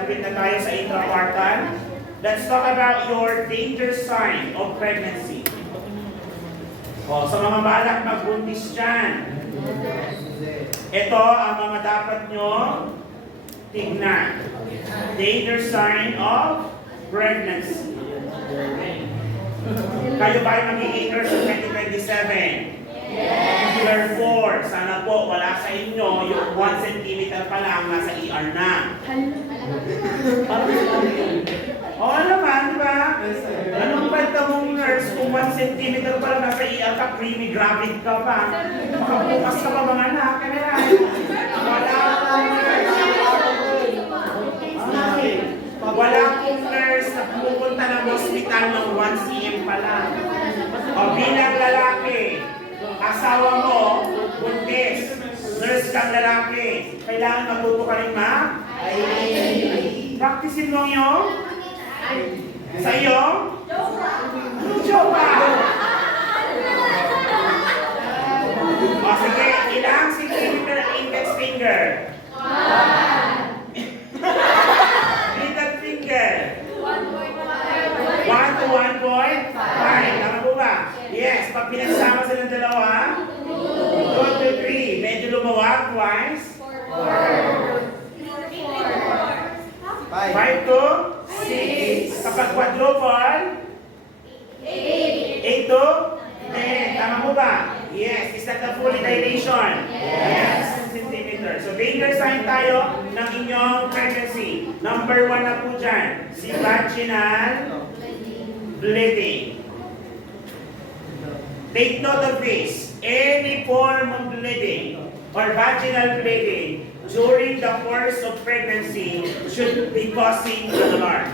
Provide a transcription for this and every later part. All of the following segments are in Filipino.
malapit na tayo sa intrapartal. Let's talk about your danger sign of pregnancy. O, sa mga balak magbuntis dyan, ito ang mga dapat nyo tignan. Danger sign of pregnancy. Kayo ba ay magiging nurse sa 2027? Yes. Therefore, sana po wala sa inyo yung 1 cm pa lang nasa ER na. Oo naman, di ba? Anong kwenta mong nurse kung 1 cm pa lang nasa ER ka, creamy gravid ka pa? Makabukas ka pa mga anak, kanila. Wala akong nurse na pupunta ng hospital ng 1 cm pa lang. O bilang lalaki, asawa mo, buntis, nurse kang lalaki, kailangan matuto ka rin practicein mo yung sa iyo? Jowa! O sige, ilang centimeter index finger? 1. Middle finger? 1 to 1.5. Tama po ba? Yes, pag pinagsama silang dalawa, 2 to 3. Medyo lumawag, twice. 5 to 6. Kapag quadruple, 8 to 10. Tama po ba? Yes. Is that the full dilation? Yes. Centimeter. So, danger sign tayo ng inyong pregnancy. Number 1 na po dyan, si vaginal bleeding. Take note of this. Any form of bleeding or vaginal bleeding during the course of pregnancy should be causing an alarm.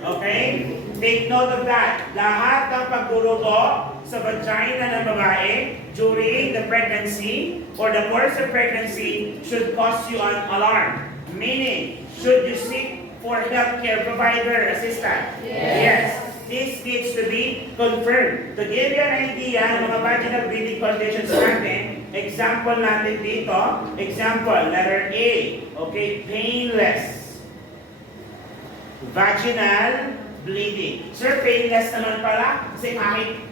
Okay? Take note of that. Lahat ng pagdurugo sa vagina ng babae during the pregnancy or the course of pregnancy should cause you an alarm. Meaning, should you seek for healthcare provider assistance? Yes. This needs to be confirmed. To give you an idea ng mga vaginal bleeding conditions natin, example natin dito, example, letter A, okay, painless. Vaginal bleeding. Sir, painless naman pala? Kasi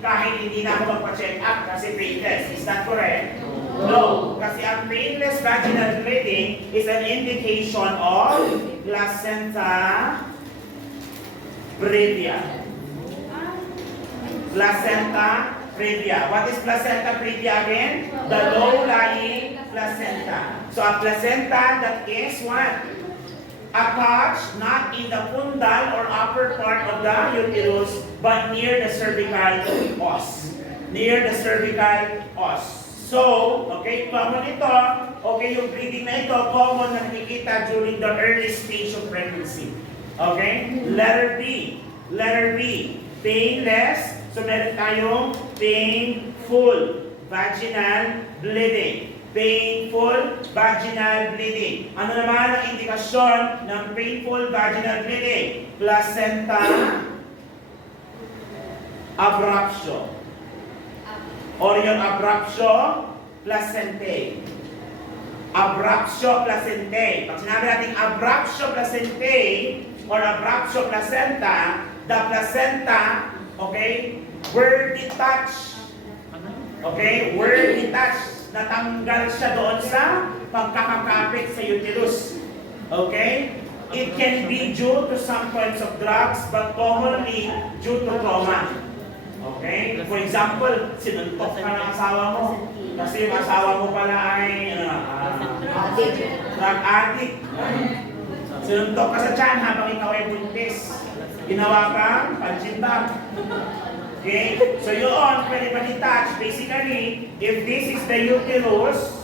kahit hindi na ako magpa-check up kasi painless. Is that correct? No. Kasi ang painless vaginal bleeding is an indication of placenta previa. Placenta previa. What is placenta previa again? The low-lying placenta. So a placenta that is what? Attached not in the fundal or upper part of the uterus, but near the cervical os. Near the cervical os. So, okay, common ito. Okay, yung bleeding na ito, common na nakikita during the early stage of pregnancy. Okay? Letter B. Letter B. Painless. So, meron tayong painful vaginal bleeding. Painful vaginal bleeding. Ano naman ang indikasyon ng painful vaginal bleeding? Placenta abruptio. Or yung abruptio placentae. Abruptio placentae. Pag sinabi natin abruptio placentae or abruptio placenta, the placenta, okay, were detached. Okay, were detached. Natanggal siya doon sa pagkakakapit sa uterus. Okay? It can be due to some kinds of drugs, but commonly due to trauma. Okay? For example, sinuntok ka ng asawa mo. Kasi yung asawa mo pala ay drug addict. Sinuntok ka sa tiyan habang ikaw ay buntis. Ginawa kang pansindak. Okay? So yun, pwede pa detach. Basically, if this is the uterus,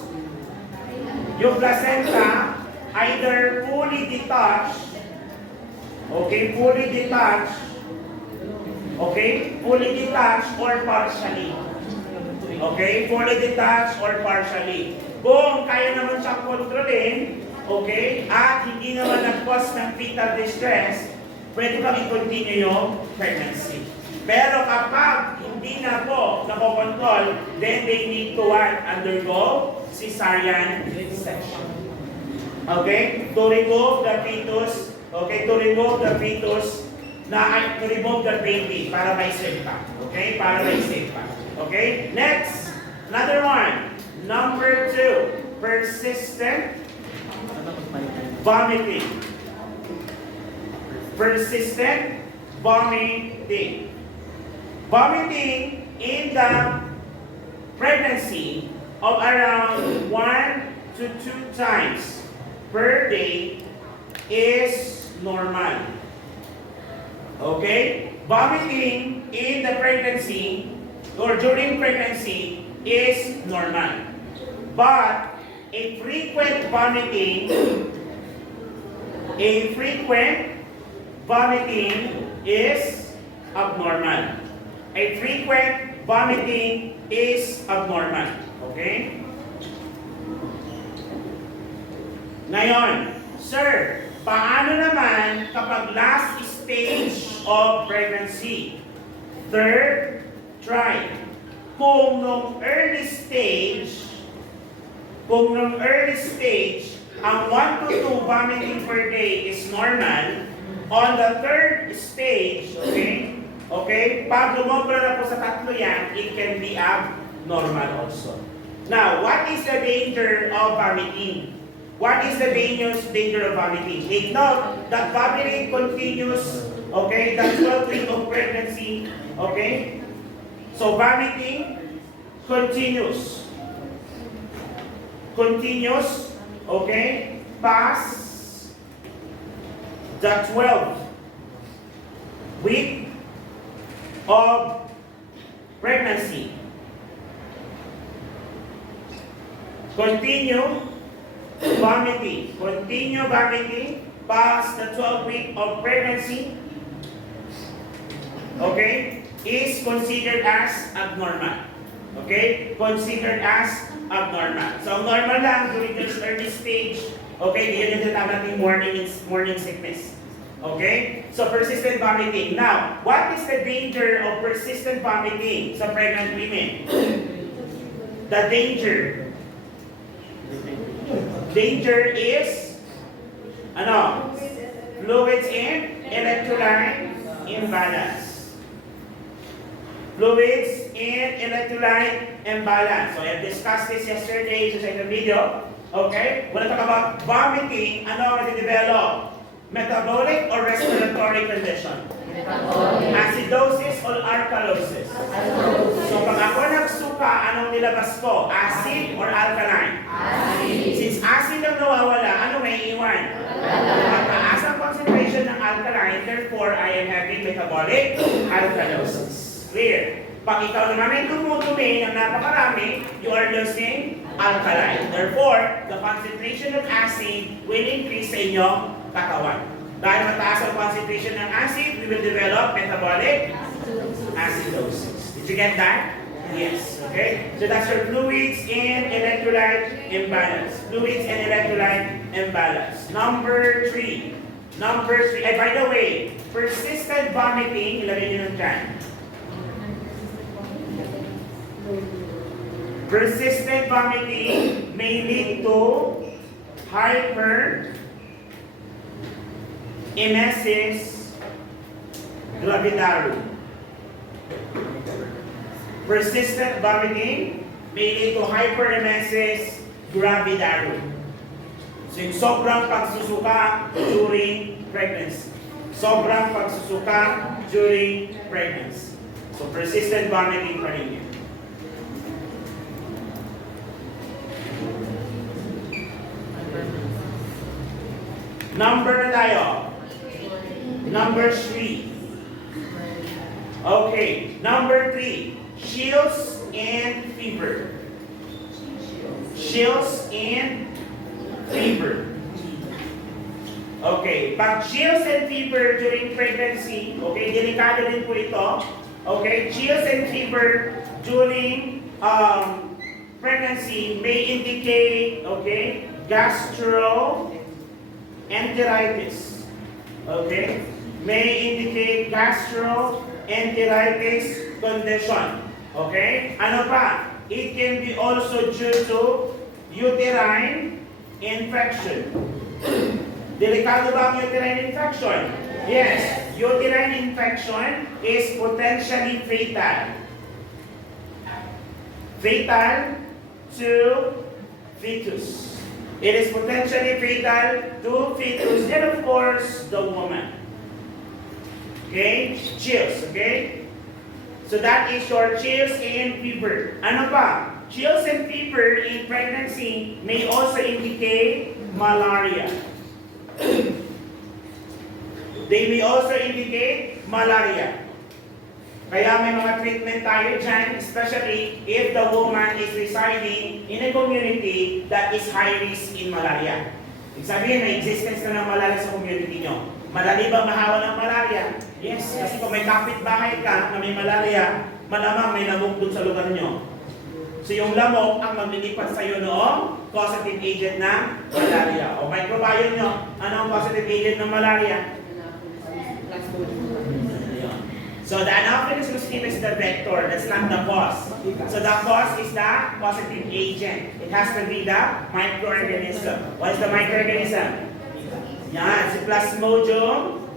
yung placenta, either fully detached, okay, fully detached, okay, fully detached or partially. Okay, fully detached or partially. Kung kaya naman siyang kontrolin, okay, at hindi naman nag-cause ng fetal distress, pwede pang i-continue yung pregnancy. Pero kapag hindi na po nakokontrol, then they need to undergo cesarean section. Okay? To remove the fetus okay, to remove the fetus, to remove the baby para may save pa. Okay, para may save pa. Okay, next, another one. Number 2, persistent vomiting. Persistent vomiting. Vomiting in the pregnancy of around 1 to 2 times per day is normal. Okay? Vomiting in the pregnancy or during pregnancy is normal. But a frequent vomiting is abnormal. A frequent vomiting is abnormal. Okay? Ngayon, sir, paano naman kapag last stage of pregnancy? Third, try. Kung nung early stage, ang 1 to 2 vomiting per day is normal, on the third stage, okay, pag lumobra na po sa tatlo yan, it can be abnormal also. Now, what is the danger of vomiting? What is the danger of vomiting? Take note that vomiting continues, okay, the 12th week of pregnancy, okay? So vomiting continues, okay, past the 12th week of pregnancy. Continue vomiting past the 12th week of pregnancy, okay, is considered as abnormal. Okay? Considered as abnormal. So, normal lang during this early stage, okay, yun yung tinatawag natin morning sickness. Okay? So, persistent vomiting. Now, what is the danger of persistent vomiting sa pregnant women? The danger is, fluids and electrolyte imbalance. Fluids and electrolyte imbalance. So, I discussed this yesterday sa second video. Okay? When I talk about vomiting, ano ang develop? Metabolic or respiratory condition? Acidosis or alkalosis? So, pag ako nagsuka, anong nilabas ko? Acid or alkaline? Since acid ang nawawala, ano may iwan? Mataas ang concentration ng alkaline, therefore, I am having metabolic alkalosis. Clear? Pag ikaw naman ay dumudumi ng napakarami, you are losing alkaline. Therefore, the concentration of acid will increase sa inyong katawan. Dahil mataas ang concentration ng acid, we will develop metabolic acidosis. Did you get that? Yes. Okay? So that's your fluids and electrolyte imbalance. Fluids and electrolyte imbalance. Number 3. Ay, by the way, persistent vomiting, ilagay nyo nun dyan. Persistent vomiting may lead to hyperemesis gravidarum. Persistent vomiting may lead to hyperemesis gravidarum. So yung sobrang pagsusuka during pregnancy. Sobrang pagsusuka during pregnancy. So persistent vomiting pa rin yun. Number na tayo. Number 3. Okay. Number 3. Chills and fever. Chills and fever. Okay. Pag chills and fever during pregnancy, okay, delikado din po ito. Okay. Chills and fever during pregnancy may indicate, okay, gastroenteritis. Okay? May indicate gastroenteritis condition. Okay? Ano pa? It can be also due to uterine infection. Delikado ba ang uterine infection? Yes. Uterine infection is potentially fatal. Fatal to fetus. It is potentially fatal to fetus and of course the woman. Okay? Chills, okay? So that is your chills and fever. Ano pa? Chills and fever in pregnancy may also indicate malaria. They may also indicate malaria. Kaya may mga treatment tayo dyan, especially if the woman is residing in a community that is high risk in malaria. Ibig sabihin, may existence na ng malaria sa community nyo. Madali ba mahawa ng malaria? Yes, kasi kung may kapitbahay ka na may malaria, malamang may lamok dun sa lugar nyo. So yung lamok ang maglilipat sa iyo noong causative agent ng malaria. O microbiome nyo, ano ang causative agent ng malaria? So the Anopheles mosquito is the vector, that's not the cause. So the cause is the causative agent. It has to be the microorganism. What is the microorganism? Yan, si Plasmodium.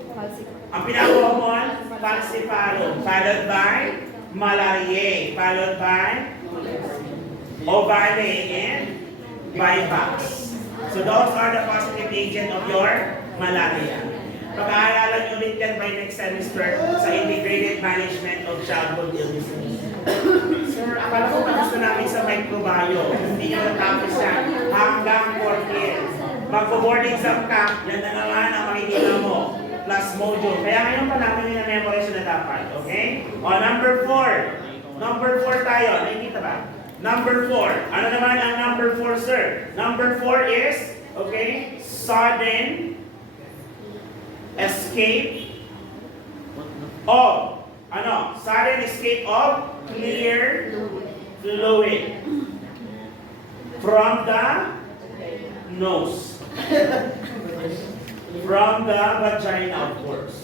Ang pinaka-common, falciparum, followed by malariae, followed by ovale and vivax. So those are the causative agent of your malaria. Pag-aaralan nyo ulit yan by next semester sa Integrated Management of Childhood Illnesses. Sir, akala ko gusto namin sa microbiome. Hindi nyo natapos yan hanggang 4th year. Mag-board exam ka, yan na naman ang makikita mo. Plasmodium. Kaya ngayon pa namin yung na-memorize na dapat. Okay? O, number 4. Number 4 tayo. Nakikita ba? Number 4. Ano naman ang number 4, sir? Number 4 is, okay, sudden escape of, sudden escape of clear fluid from the nose. From the vagina, of course.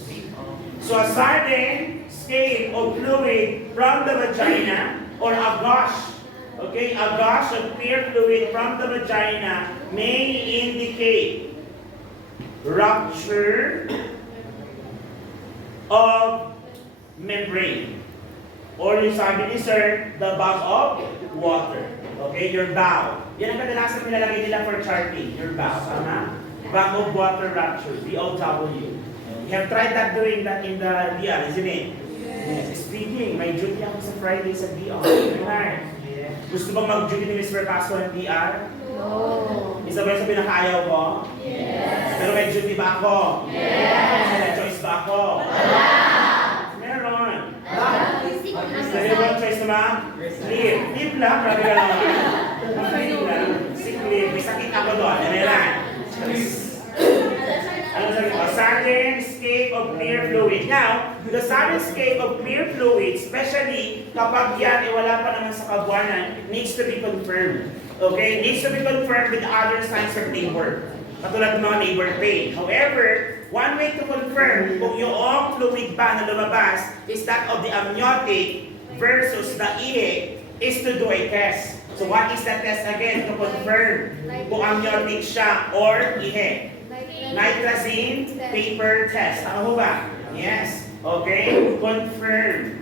So a sudden escape of fluid from the vagina or a gush, okay, a gush of clear fluid from the vagina may indicate rupture of membrane. Or yung sabi ni sir, the bag of water. Okay, your bowel. Yan ang kadalasan nilalagay nila for charting. Your bowel, tama? Bag of water rupture, B-O-W. You have tried that doing that in the DR, isn't it? Yes. Speaking, may duty ako sa Friday sa DR. Gusto bang mag-duty ni Mr. Pasco ng DR? No. Isa ba yung sa pinakaayaw ko? Yes. Pero may duty ba ako? Yes. May choice ba ako? Wala. Meron. Ano ba ang choice naman? Leave. Leave lang. Grabe ka lang. Leave lang. Sick leave. May sakit ako doon. Ano yan? Ano sabi ko? Sudden escape of clear fluid. Now, the sudden escape of clear fluid, especially kapag yan wala pa naman sa kabuanan, needs to be confirmed. Okay? Needs to be confirmed with other signs of labor. Katulad ng mga labor pain. However, one way to confirm kung yung fluid ba na lumabas is that of the amniotic versus the ihe is to do a test. So what is the test again to confirm kung amniotic siya or ihe? Nitrazine paper test. Tama mo ba? Yes. Okay? Confirm.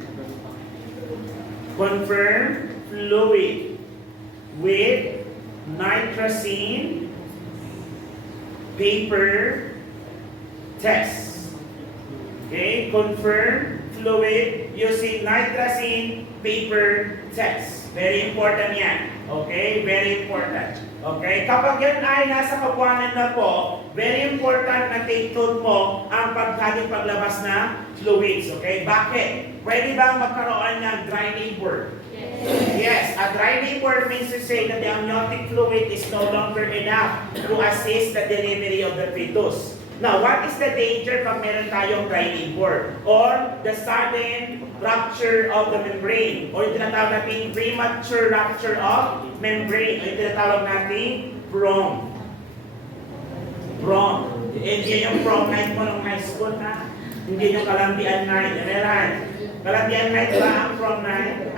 Confirm fluid with nitrazine paper test. Okay? Confirm fluid using nitrazine paper test. Very important yan. Okay? Very important. Okay? Kapag yan ay nasa kabuanan na po, very important na take note mo ang paglabas na fluids. Okay? Bakit? Pwede ba magkaroon ng dry labor? Yes, a dry labor means to say that the amniotic fluid is no longer enough to assist the delivery of the fetus. Now, what is the danger pag meron tayong dry labor? Or the sudden rupture of the membrane? Or yung tinatawag natin premature rupture of membrane? O yung tinatawag natin prom. Prom. Hindi yung prom night mo ng high school, ha? Hindi yung kalambian night. Meron. Kalambian night ba ang prom night?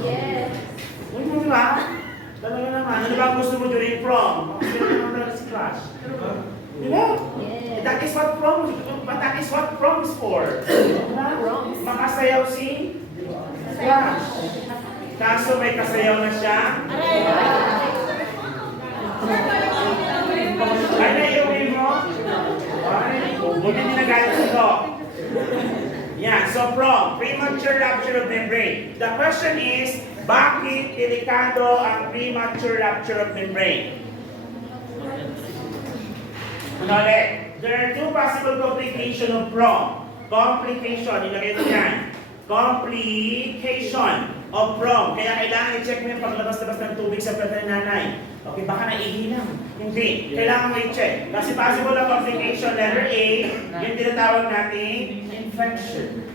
Yes. Uy, mo ba? Talaga naman. Ano ba gusto mo during prom? Gusto mo naman talaga si crush. Diba? Yeah. That is what prom is for. Diba? Makasayaw si crush. Kaso may kasayaw na siya. Ay, naiuwi mo? Ay, buti din nagalit ito. Yan, so prom, premature rupture of membrane. The question is, bakit delikado ang premature rupture of membrane? Ulit, there are two possible complications of prom. Complication, ilagay mo yan. Complication of prom. Kaya kailangan i-check mo yung paglabas-labas ng tubig sa plata ng nanay. Okay, baka naihilang. Hindi. Kailangan mo i-check. Kasi possible na complication, letter A, yung tinatawag natin infection.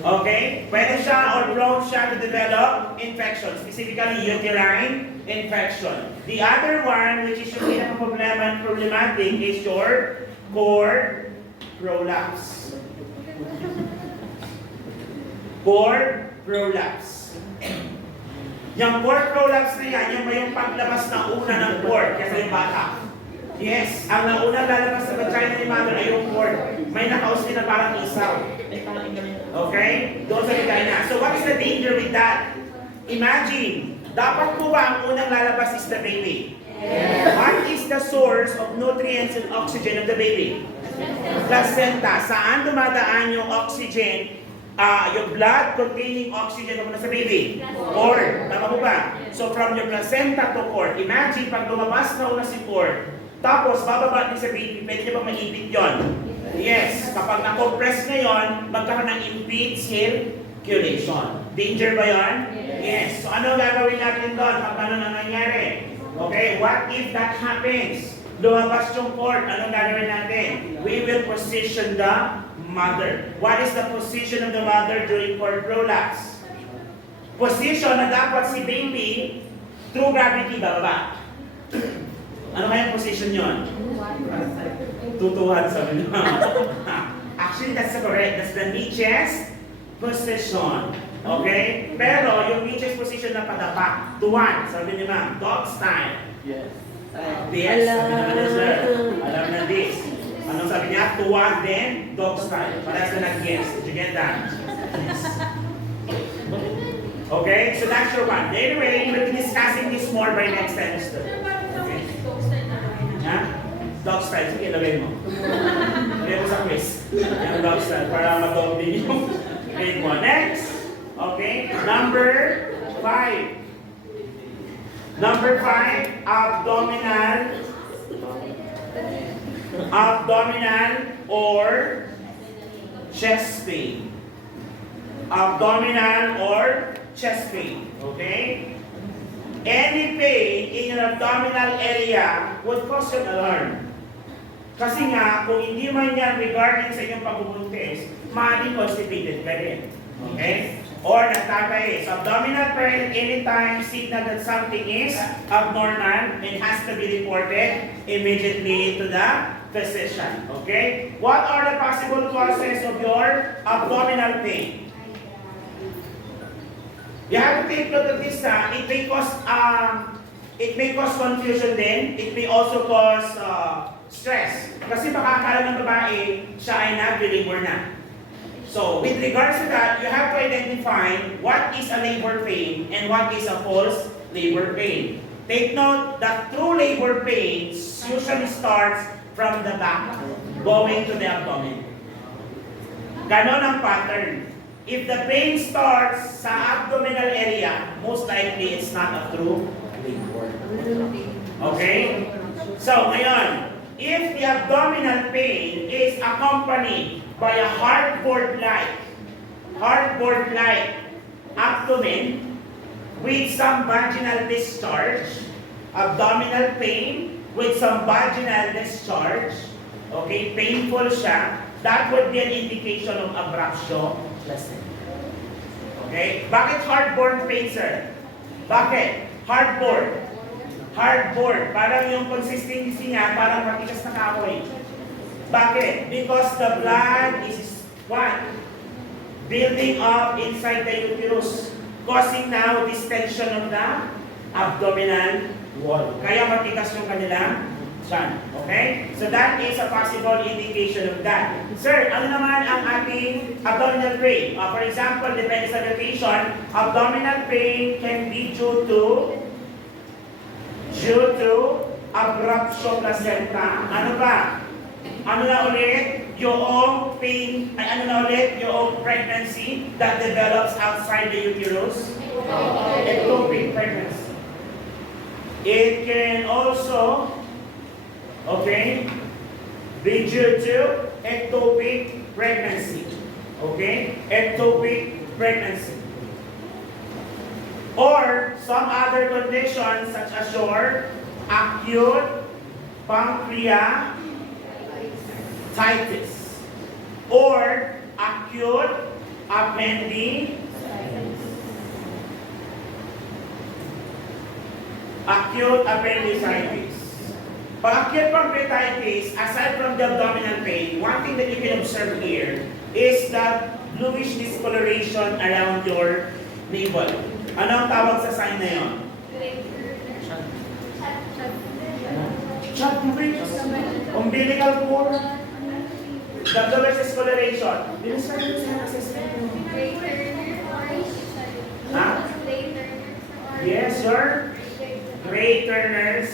Okay? Pwede siya or prone siya to develop infection, specifically uterine infection. The other one, which is yung problematic, is your cord prolapse. Cord prolapse. Yung cord prolapse na yan ba yung paglabas na una ng cord kasi yung bata? Yes, ang nauna lalabas sa vagina ni mother ay yung cord. May nakaus din na parang isaw. Okay? Doon sa vagina. So what is the danger with that? Imagine, dapat po ba ang unang lalabas is the baby? Yes. What is the source of nutrients and oxygen of the baby? Placenta. Saan dumadaan yung oxygen? Yung blood containing oxygen na sa baby? Cord. Tama po ba? So from your placenta to cord, imagine pag lumabas na una si cord, tapos bababa din sa baby, pwede niya ba maipit yun? Yes. Kapag na-compress na yun, magkakaroon ng impede circulation. Danger ba yun? Yes. So ano gagawin natin doon pag ano nangyayari? Okay, what if that happens? Lumabas yung cord, anong gagawin natin? We will position the mother. What is the position of the mother during cord prolapse? Position na dapat si baby through gravity bababa. Ano kaya position yon? Tutuhan sabi niyo. Actually, that's correct. That's the knee chest position. Okay? Pero yung knee chest position na padapa, tuwan, sabi ni ma'am, dog style. Yes. Yes, sabi naman niya sir. Alam na this. Anong sabi niya? Tuwan then, dog style. Parehas na nag-yes. Did you get that? Yes. Okay? So that's your one. Anyway, we'll be discussing this more by next semester. Okay? Ha? Dog style. Sige, lagay mo. Lagay mo sa quiz. Yung dog style para mag-dog din yung grade mo. Next. Okay? Number 5. Number 5, abdominal or chest pain. Abdominal or chest pain. Okay? Any pain in your abdominal area would cause an alarm. Kasi nga, kung hindi man yan regarding sa inyong pagbubuntis, maaaring constipated ka rin. Okay? Or nagtatay. So abdominal pain anytime signal that something is abnormal and has to be reported immediately to the physician. Okay? What are the possible causes of your abdominal pain? You have to take note of this. It may cause confusion then. It may also cause stress. Kasi makakala ng babae, siya ay nag-deliver na. So, with regards to that, you have to identify what is a labor pain and what is a false labor pain. Take note that true labor pain usually starts from the back, going to the abdomen. Ganon ang pattern. If the pain starts sa abdominal area, most likely it's not a true labor. Okay? So, ngayon, if the abdominal pain is accompanied by a hardboard-like abdomen with some vaginal discharge, abdominal pain with some vaginal discharge, okay, painful siya, that would be an indication of abruptio placenta. Okay? Bakit hardboard pain, sir? Bakit? Hardboard. Hardboard. Parang yung consistency niya, parang matigas na kahoy. Bakit? Because the blood is what? Building up inside the uterus, causing now distension of the abdominal wall. Kaya matigas yung kanilang tiyan. Okay? So that is a possible indication of that. Sir, ano naman ang ating abdominal pain? For example, depende sa location, abdominal pain can be due to abruptio placenta. Ano ba? Ano na ulit? Yung pain, ay ano na ulit? Yung pregnancy that develops outside the uterus. Ectopic pregnancy. It can also, okay, be due to ectopic pregnancy. Okay? Ectopic pregnancy. Or some other conditions such as your acute pancreatitis or acute appendicitis. Acute appendicitis. Pag acute pancreatitis, aside from the abdominal pain, one thing that you can observe here is that bluish discoloration around your navel. Ano ang tawag sa sign na yun? Umbilical cord. The bluish discoloration. Diniscribe mo sa assessment mo. Ha? Yes, sir. Gray Turner's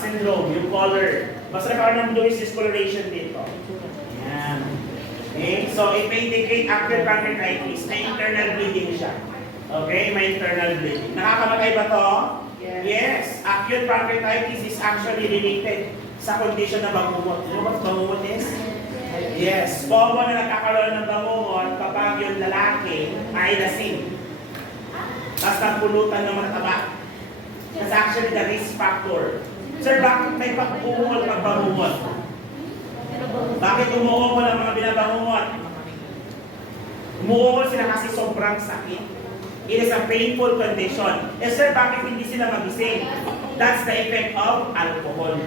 syndrome, yung color. Basta nagkaroon ng bluish discoloration dito. Yan. Okay? So, it may indicate acute pancreatitis. May internal bleeding siya. Okay? May internal bleeding. Nakakamatay ba to? Yes. Acute pancreatitis is actually related sa condition na bangungot. You know what bangungot is? Yes. Common na nagkakaroon ng bangungot kapag yung lalaki ay lasing. Tapos napulutan ng mataba. That's actually the risk factor. Sir, bakit may pag-umungol pag bangungot? Bakit umuungol ang mga binabangungot? Umuungol sila kasi sobrang sakit. It is a painful condition. Eh sir, bakit hindi sila magising? That's the effect of alcohol.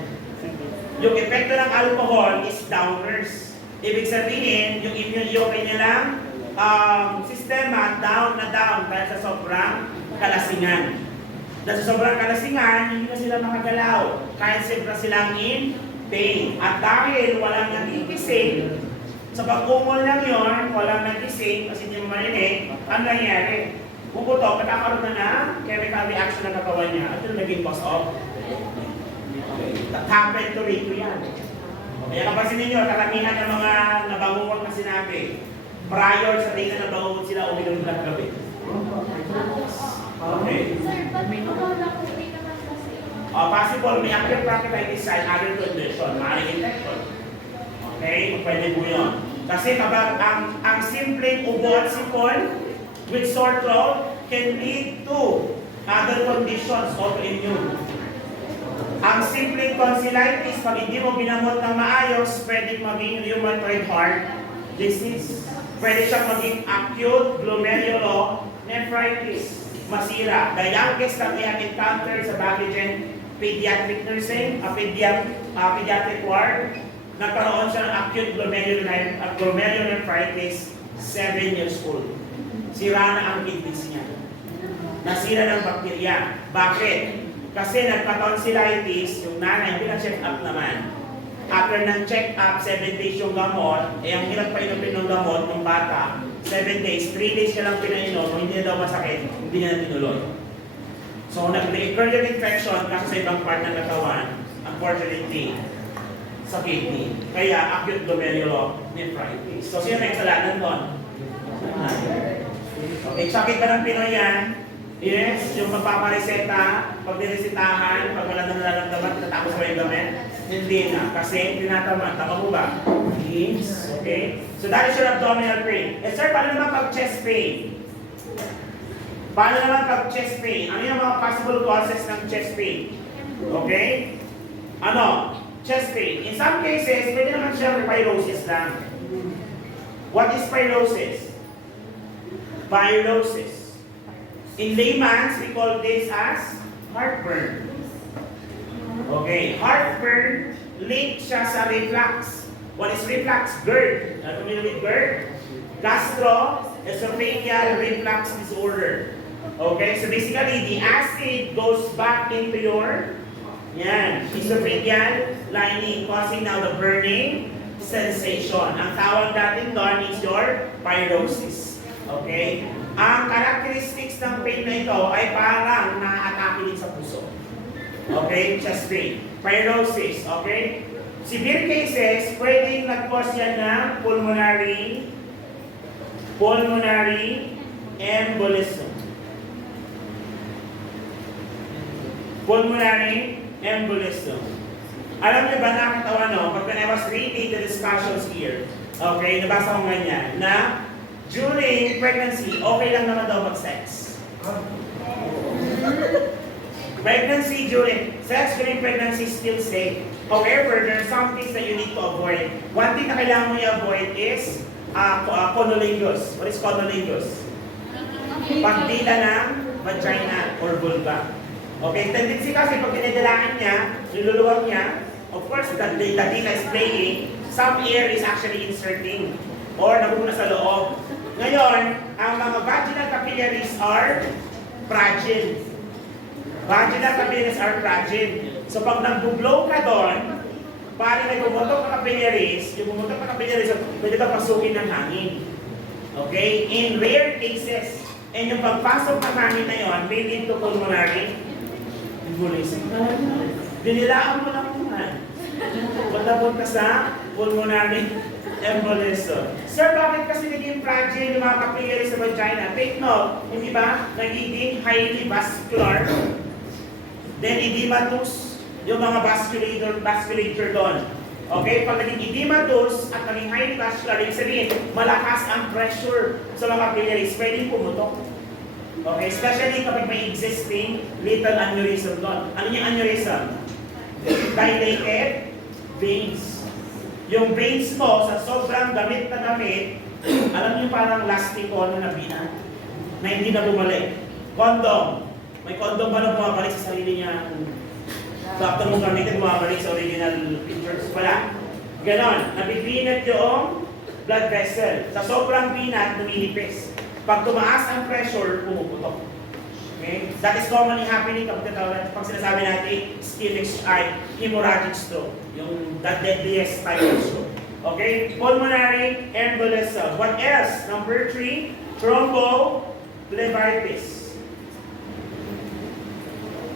Yung epekto ng alcohol is downers. Ibig sabihin, yung immune nilang sistema down na down dahil sa sobrang kalasingan. Dahil sa sobrang kalasingan, hindi na sila makagalaw. Kahit siyempre silang in pain. At dahil walang nagigising, sa pag-umol lang yun, walang nagising, kasi hindi mo marinig, ang nangyari? Puputok, nagkakaroon na chemical reaction ng katawan niya at yung naging cause of. Happen to rate yan. Kaya kapansin ninyo, karamihan ng mga nabangungot na sinabi, prior sa day na nabangungot sila, uminom ng gabi. Okay. Sir, ba't may wala kung may naman kasi? Possible, may acute pancreatitis side, other condition, maaaring infection. Okay, pwede po yun. Kasi kapag ang simpleng ubo at sipon with sore throat can lead to other conditions of immune. Ang simpleng tonsillitis, pag hindi mo binamot ng maayos, pwede maging rheumatoid heart disease. Pwede siyang maging acute glomerulonephritis. Masira. The youngest that we have encountered sa Baguio pediatric nursing, pediatric ward, nagkaroon siya ng acute glomerulonephritis, 7 years old. Sira na ang kidneys niya. Nasira ng bakterya. Bakit? Kasi nagpa-tonsillitis, yung nanay, pina-check up naman. After ng check up, 7 days yung gamot, ang hirap pa inumin ng gamot ng bata, 7 days, 3 days niya lang pinainom, hindi na daw masakit, hindi niya na tinuloy. So, nag-recur yung infection kasi sa ibang part ng katawan, unfortunately, sa kidney. Kaya, acute glomerulonephritis. So, sino may kasalanan doon? Okay, sakit ka ng Pinoy yan. Yes, yung magpapareseta, pag niresetahan, pag wala na nararamdaman, tatapos ba yung gamit? Hindi na, kasi tinatama. Tama mo ba? Yes. Okay? So that is your abdominal pain. Eh sir, paano naman pag chest pain? Paano naman pag chest pain? Ano yung mga possible causes ng chest pain? Okay? Ano? Chest pain. In some cases, pwede naman siya pyrosis lang. What is pyrosis? Pyrosis. In layman's, we call this as heartburn. Okay, heartburn, linked siya sa reflux. What is reflux? GERD. Are you familiar with GERD? Gastroesophageal reflux disorder. Okay, so basically, the acid goes back into your esophageal lining, causing now the burning sensation. Ang tawag natin doon is your pyrosis. Okay? Ang characteristics ng pain na ito ay parang na-atake din sa puso. Okay? Chest pain. Pyrosis. Okay? Severe cases, pwedeng nag-cause yan ng pulmonary embolism. Pulmonary embolism. Alam niyo ba pag when I was reading the discussions here, okay, nabasa ko ganyan, na during pregnancy, okay lang naman daw mag-sex. Sex during pregnancy is still safe. However, there are some things that you need to avoid. One thing na kailangan mo i-avoid is cunnilingus. What is cunnilingus? Pagdila ng vagina or vulva. Okay, tendency kasi pag dinidalakan niya, niluluwag niya, of course, the dila is playing, some air is actually inserting or nabubuna sa loob. Ngayon, ang mga vaginal capillaries are fragile. Vaginal capillaries are fragile. So pag nag-blow ka doon, parang may bumutok na capillaries, yung bumutok na capillaries, pwede ka pasukin ng hangin. Okay? In rare cases, and yung pagpasok ng hangin na yun, may lead to pulmonary embolism. Dinilaan mo lang muna. Pagdabot ka sa pulmonary embolism. Sir, bakit kasi naging fragile yung mga capillaries sa vagina? Take note, hindi ba? Nagiging highly vascular. Then edematous, yung mga vasculature doon. Okay? Pag naging edematous at naging highly vascular, ibig sabihin, malakas ang pressure sa mga capillaries, pwedeng pumutok. Okay? Especially kapag may existing little aneurysm doon. Ano yung aneurysm? Dilated veins. Yung veins mo, sa sobrang gamit na gamit, alam niyo parang lastic o na binan, na hindi na bumalik. Condom. May condom ba na bumabalik sa sarili niya? So after mong gamitin, bumabalik sa original pictures? Wala. Ganon. Napipinat yung blood vessel. Sa sobrang pinat, lumilipis. Pag tumaas ang pressure, pumuputok. Okay? That is commonly happening pag sinasabi natin ischemic hemorrhagic stroke. Yung the deadliest type of stroke. Okay? Pulmonary embolism. What else? Number 3, thrombophlebitis.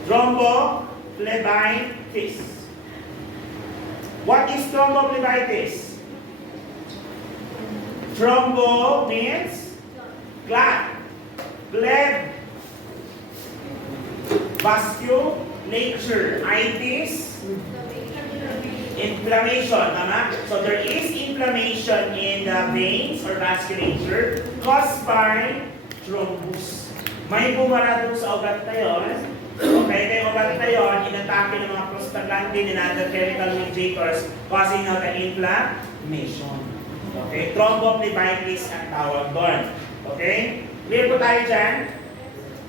Thrombophlebitis. What is thrombophlebitis? Thrombo means clot. Phleb, vasculature. Itis, inflammation. Tama? So there is inflammation in the veins or vasculature caused by thrombus. May bumara doon sa ugat na yun. Okay, kaya ugat na yun, inatake ng mga prostaglandin and other chemical mediators causing out the inflammation. Okay, thrombophlebitis ang tawag doon. Okay? Clear po tayo dyan?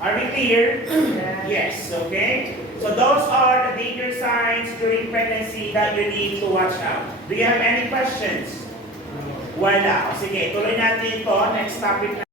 Are we clear? Yes, okay? So those are the danger signs during pregnancy that you need to watch out. Do you have any questions? Wala. O sige, tuloy natin ito. Next topic na.